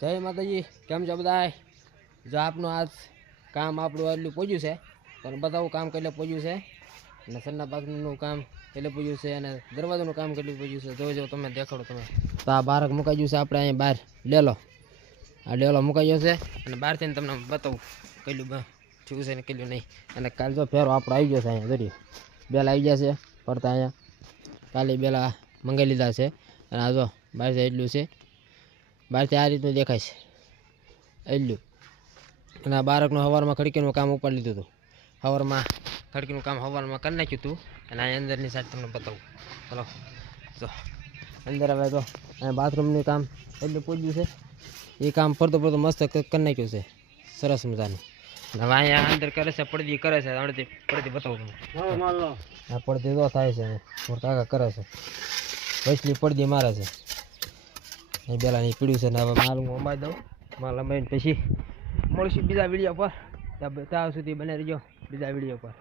જય માતાજી, કેમ છો બધાય? જો આપનું આજ કામ આપણું એટલું પૂજ્યું છે, પણ બતાવું કામ કેટલે પૂજ્યું છે, અને સરના પાકનું કામ કેટલે પૂજ્યું છે, અને દરવાજાનું કામ કેટલું પૂજ્યું છે. જોજો તમે દેખાડો તમે. તો આ બારક મુકાઈ ગયું છે આપણે અહીંયા બહાર લેલો. આ લેલો મુકાઈ ગયો છે, અને બહારથી તમને બતાવું કેટલું થયું છે ને કેટલું નહીં. અને કાલ જો ફેરો આપણો આવી ગયો છે અહીંયા જરી બેલા આવી ગયા છે પડતા અહીંયા. કાલે બેલા મંગાવી લીધા છે, અને આ જો બહારથી એટલું છે. બહારથી આ રીતનું દેખાય છે એટલું. અને આ બાળકનું સવારમાં ખડકીનું કામ ઉપાડી લીધું હતું. સવારમાં ખડકીનું કામ સવારમાં કરી નાખ્યું હતું, અને આ અંદરની સાઈડ તમને બતાવું. ચલો જો અંદર હવે તો અહીંયા બાથરૂમનું કામ એટલું પૂજ્યું છે. એ કામ ફરતો ફરતો મસ્ત કરી નાખ્યું છે, સરસ મજાનું. હવે અહીંયા અંદર કરે છે, પડદી કરે છે. અડધી પડદી બતાવું તમને. આ પડદી તો થાય છે, કાકા કરે છે, વૈસલી પડદી મારે છે. અહીં પેલા નહીં પીડ્યું છે ને હવે માલ હું અંબાઈ દઉં. માલ અંબાઈને પછી મળીશું બીજા વિડીયો પર. ત્યાં સુધી બને રહીજો બીજા વિડીયો પર.